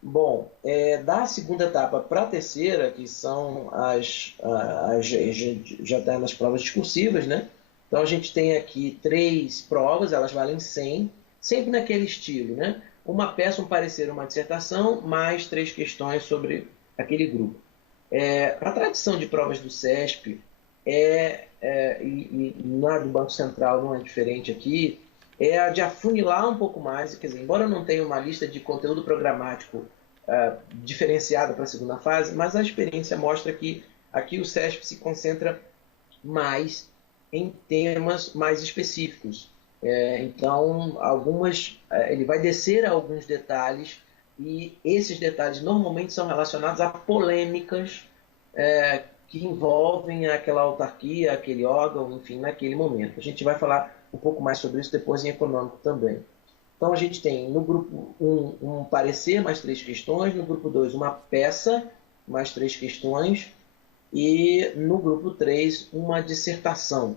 Bom, da segunda etapa para a terceira, que são já está nas provas discursivas, né? Então a gente tem aqui três provas, elas valem 100, sempre naquele estilo, né? Uma peça, um parecer, uma dissertação, mais três questões sobre aquele grupo. A tradição de provas do CESP e na do Banco Central não é diferente aqui, é a de afunilar um pouco mais, quer dizer, embora eu não tenha uma lista de conteúdo programático diferenciada para a segunda fase, mas a experiência mostra que aqui o CESP se concentra mais em temas mais específicos. Então, ele vai descer a alguns detalhes e esses detalhes normalmente são relacionados a polêmicas que envolvem aquela autarquia, aquele órgão, enfim, naquele momento. A gente vai falar um pouco mais sobre isso depois em econômico também. Então a gente tem no grupo um parecer mais três questões, no grupo 2 uma peça mais três questões e no grupo 3 uma dissertação,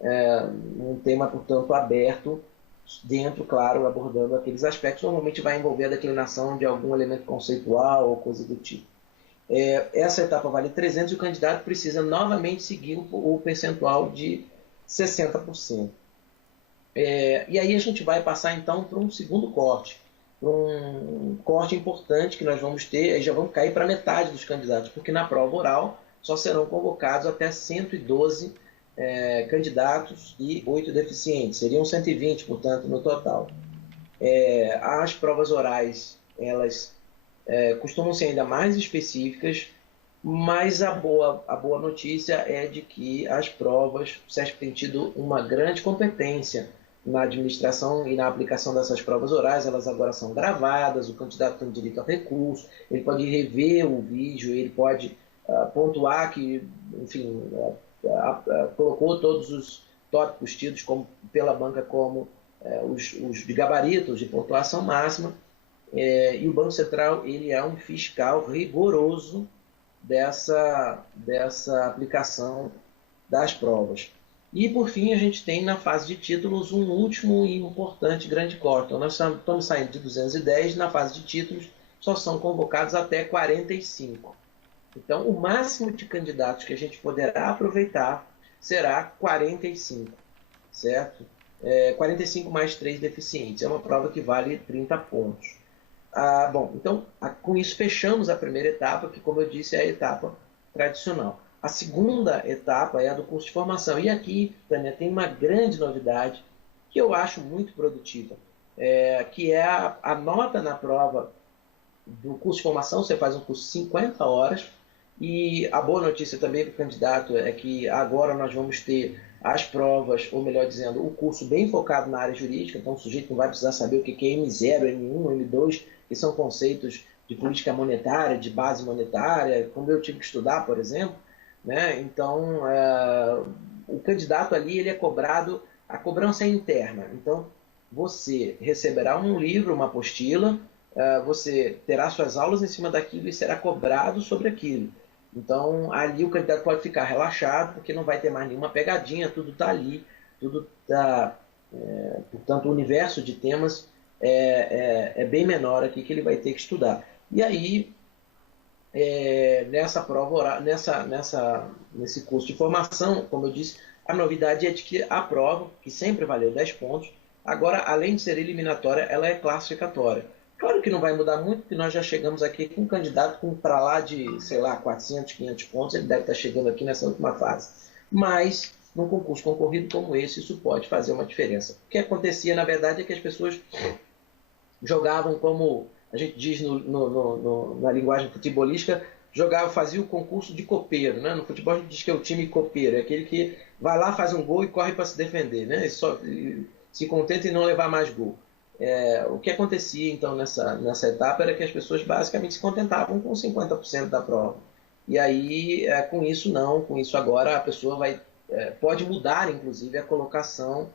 um tema, portanto, aberto, dentro, claro, abordando aqueles aspectos. Normalmente vai envolver a declinação de algum elemento conceitual ou coisa do tipo. Essa etapa vale 300 e o candidato precisa novamente seguir o percentual de 60%. E aí a gente vai passar então para um segundo corte, para um corte importante que nós vamos ter, aí já vamos cair para metade dos candidatos, porque na prova oral só serão convocados até 112 candidatos e 8 deficientes, seriam 120, portanto, no total. As provas orais, elas costumam ser ainda mais específicas, mas a boa notícia é de que as provas, o SESP tem tido uma grande competência na administração e na aplicação dessas provas orais. Elas agora são gravadas, o candidato tem direito a recurso, ele pode rever o vídeo, ele pode pontuar que, enfim, colocou todos os tópicos tidos pela banca como os de gabaritos de pontuação máxima. E o Banco Central ele é um fiscal rigoroso dessa aplicação das provas. E, por fim, a gente tem na fase de títulos um último e importante grande corte. Então, nós estamos saindo de 210, na fase de títulos só são convocados até 45. Então, o máximo de candidatos que a gente poderá aproveitar será 45, certo? 45 mais 3 deficientes. É uma prova que vale 30 pontos. Bom, então, com isso fechamos a primeira etapa, que, como eu disse, é a etapa tradicional. A segunda etapa é a do curso de formação. E aqui, Tânia, tem uma grande novidade que eu acho muito produtiva, que é a nota na prova do curso de formação. Você faz um curso de 50 horas, e a boa notícia também para o candidato é que agora nós vamos ter as provas, ou melhor dizendo, o curso bem focado na área jurídica. Então o sujeito não vai precisar saber o que é M0, M1, M2, que são conceitos de política monetária, de base monetária, como eu tive que estudar, por exemplo. Né? Então, o candidato ali ele é cobrado, a cobrança é interna. Então, você receberá um livro, uma apostila, você terá suas aulas em cima daquilo e será cobrado sobre aquilo. Então, ali o candidato pode ficar relaxado, porque não vai ter mais nenhuma pegadinha, tudo está ali, tudo está. Portanto, o universo de temas é bem menor aqui que ele vai ter que estudar. E aí, nessa prova oral, nesse curso de formação, como eu disse, a novidade é de que a prova, que sempre valeu 10 pontos, agora, além de ser eliminatória, ela é classificatória. Claro que não vai mudar muito, porque nós já chegamos aqui com um candidato com para lá de, sei lá, 400, 500 pontos, ele deve estar chegando aqui nessa última fase. Mas, num concurso concorrido como esse, isso pode fazer uma diferença. O que acontecia, na verdade, é que as pessoas jogavam como a gente diz na linguagem futebolística, fazia o concurso de copeiro. Né? No futebol a gente diz que é o time copeiro, é aquele que vai lá, faz um gol e corre para se defender. Né? Se contenta em não levar mais gol. O que acontecia então nessa etapa era que as pessoas basicamente se contentavam com 50% da prova. E aí, com isso agora a pessoa pode mudar, inclusive, a colocação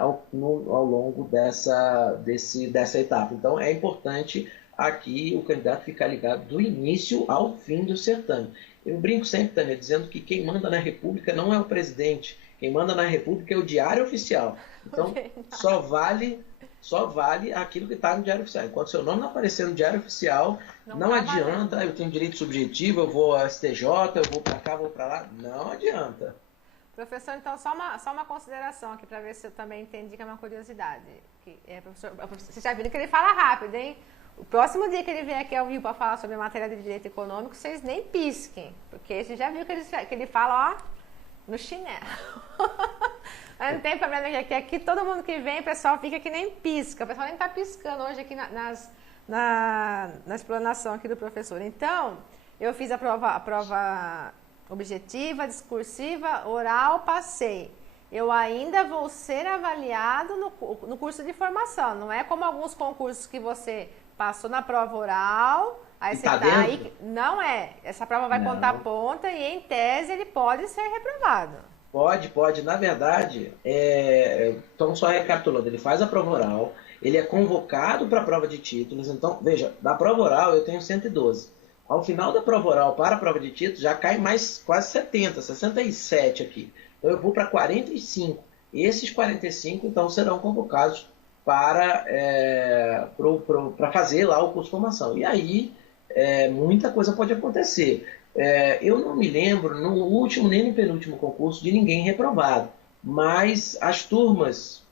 ao longo dessa etapa. Então é importante aqui o candidato ficar ligado do início ao fim do certame. Eu brinco sempre, Tânia, dizendo que quem manda na República não é o presidente, quem manda na República é o Diário Oficial. Então só vale só vale aquilo que está no Diário Oficial. Enquanto seu nome não aparecer no Diário Oficial, não adianta, eu tenho direito subjetivo, eu vou ao STJ, eu vou para cá, vou para lá, não adianta. Professor, então, só uma consideração aqui para ver se eu também entendi, que é uma curiosidade. Professor, vocês já viram que ele fala rápido, hein? O próximo dia que ele vier aqui ao vivo para falar sobre matéria de direito econômico, vocês nem pisquem, porque você já viu que ele fala, ó, no chinelo. Mas não tem problema, que aqui todo mundo que vem, o pessoal fica que nem pisca. O pessoal nem está piscando hoje aqui na explanação aqui do professor. Então, eu fiz a prova objetiva, discursiva, oral, passei. Eu ainda vou ser avaliado no curso de formação. Não é como alguns concursos que você passou na prova oral, aí você tá aí. Não é. Essa prova vai contar ponta e, em tese, ele pode ser reprovado. Pode. Na verdade, então só recapitulando, ele faz a prova oral, ele é convocado para a prova de títulos. Então, veja, da prova oral eu tenho 112. Ao final da prova oral para a prova de títulos, já cai mais quase 70, 67 aqui. Então eu vou para 45. Esses 45, então, serão convocados para fazer lá o curso de formação. E aí, muita coisa pode acontecer. Eu não me lembro, no último nem no penúltimo concurso, de ninguém reprovado. Mas as turmas,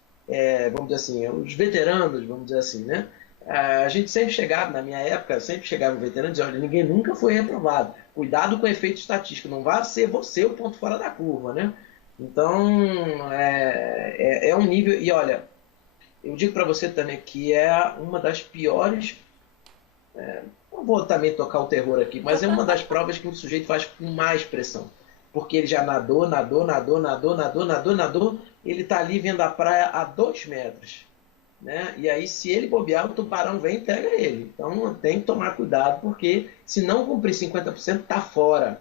vamos dizer assim, os veteranos, vamos dizer assim, né? A gente sempre chegava, na minha época, sempre chegava um veterano e dizia, olha, ninguém nunca foi reprovado. Cuidado com o efeito estatístico, não vai ser você o ponto fora da curva, né? Então, é um nível... E olha, eu digo para você também que é uma das piores... não vou também tocar o terror aqui, mas é uma das provas que o sujeito faz com mais pressão. Porque ele já nadou, ele está ali vendo a praia a 2 metros. Né? E aí, se ele bobear, o tubarão vem e pega ele. Então, tem que tomar cuidado, porque se não cumprir 50%, está fora.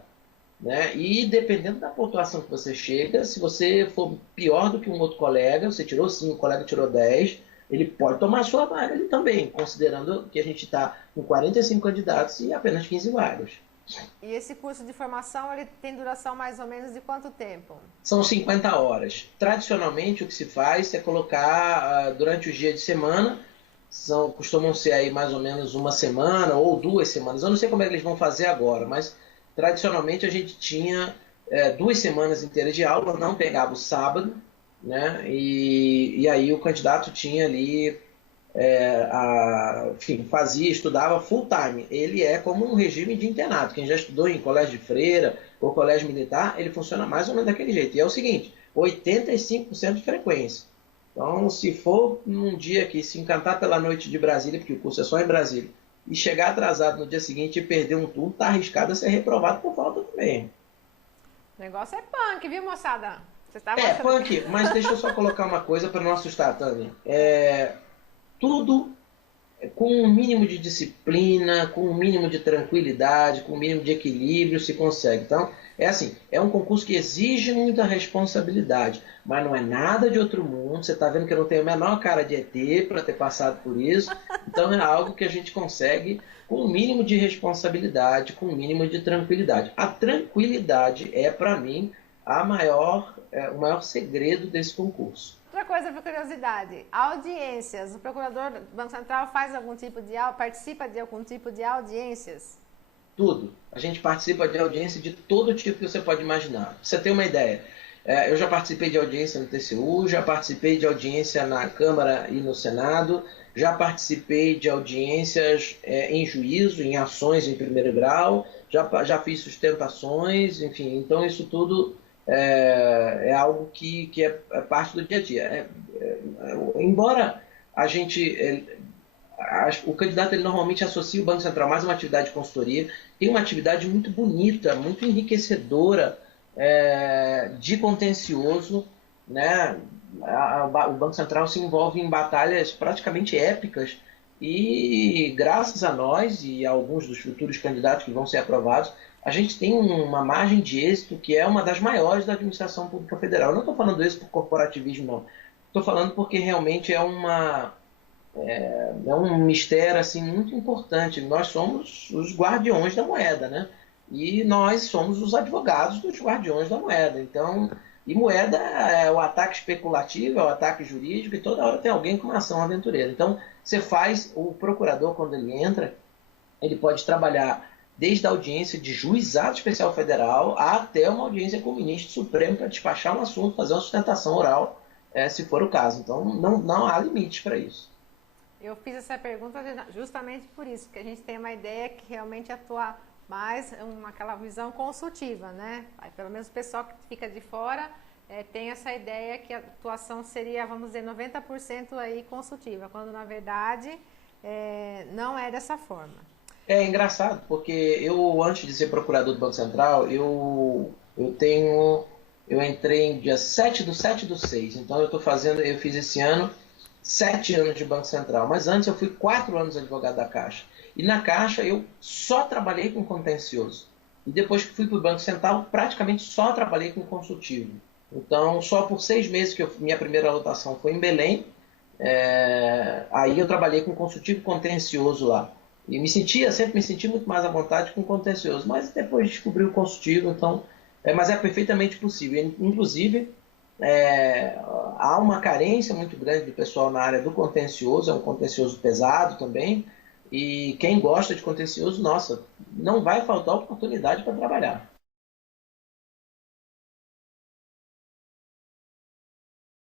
Né? E dependendo da pontuação que você chega, se você for pior do que um outro colega, você tirou 5, o colega tirou 10, ele pode tomar a sua vaga ali também, considerando que a gente está com 45 candidatos e apenas 15 vagas. E esse curso de formação, ele tem duração mais ou menos de quanto tempo? São 50 horas. Tradicionalmente, o que se faz é colocar durante os dias de semana, costumam ser aí mais ou menos uma semana ou 2 semanas. Eu não sei como é que eles vão fazer agora, mas tradicionalmente a gente tinha 2 semanas inteiras de aula, não pegava o sábado, né? E aí o candidato tinha ali... enfim, estudava full time. Ele é como um regime de internato. Quem já estudou em colégio de freira ou colégio militar, ele funciona mais ou menos daquele jeito. E é o seguinte, 85% de frequência. Então, se for num dia que se encantar pela noite de Brasília, porque o curso é só em Brasília, e chegar atrasado no dia seguinte e perder um turno, está arriscado a ser reprovado por falta também. O negócio é punk, viu, moçada? Você tá punk, mas deixa eu só colocar uma coisa para não assustar, Tânia. Tudo com um mínimo de disciplina, com um mínimo de tranquilidade, com um mínimo de equilíbrio se consegue. Então, é um concurso que exige muita responsabilidade, mas não é nada de outro mundo. Você está vendo que eu não tenho a menor cara de ET para ter passado por isso. Então, é algo que a gente consegue com um mínimo de responsabilidade, com um mínimo de tranquilidade. A tranquilidade é, para mim, o maior segredo desse concurso. Outra coisa, por curiosidade, audiências. O procurador do Banco Central participa de algum tipo de audiências? Tudo. A gente participa de audiência de todo tipo que você pode imaginar. Pra você ter uma ideia, eu já participei de audiência no TCU, já participei de audiência na Câmara e no Senado, já participei de audiências em juízo, em ações em primeiro grau, já fiz sustentações, enfim, então isso tudo... É algo que é parte do dia a dia. Embora o candidato ele normalmente associa o Banco Central mais a uma atividade de consultoria, tem uma atividade muito bonita, muito enriquecedora de contencioso, né? O Banco Central se envolve em batalhas praticamente épicas e graças a nós e a alguns dos futuros candidatos que vão ser aprovados, a gente tem uma margem de êxito que é uma das maiores da administração pública federal. Eu não estou falando isso por corporativismo, não. Estou falando porque realmente é um mistério assim, muito importante. Nós somos os guardiões da moeda, né? E nós somos os advogados dos guardiões da moeda. Então, E moeda é o ataque especulativo, é o ataque jurídico, e toda hora tem alguém com uma ação aventureira. Então, você faz, o procurador, quando ele entra, ele pode trabalhar desde a audiência de juizado especial federal até uma audiência com o ministro supremo para despachar um assunto, fazer uma sustentação oral, se for o caso. Então, não há limite para isso. Eu fiz essa pergunta justamente por isso, porque a gente tem uma ideia que realmente atua mais aquela visão consultiva, né? Pelo menos o pessoal que fica de fora tem essa ideia que a atuação seria, vamos dizer, 90% aí consultiva, quando na verdade não é dessa forma. É engraçado, porque eu, antes de ser procurador do Banco Central, eu entrei em dia 7/7/6, então eu fiz esse ano 7 anos de Banco Central, mas antes eu fui 4 anos advogado da Caixa. E na Caixa eu só trabalhei com contencioso. E depois que fui para o Banco Central, praticamente só trabalhei com consultivo. Então, só por 6 meses que minha primeira lotação foi em Belém, aí eu trabalhei com consultivo contencioso lá. E sempre me senti muito mais à vontade com contencioso, mas depois descobri o consultivo, então, mas é perfeitamente possível. Inclusive, há uma carência muito grande de pessoal na área do contencioso, é um contencioso pesado também, e quem gosta de contencioso, nossa, não vai faltar oportunidade para trabalhar.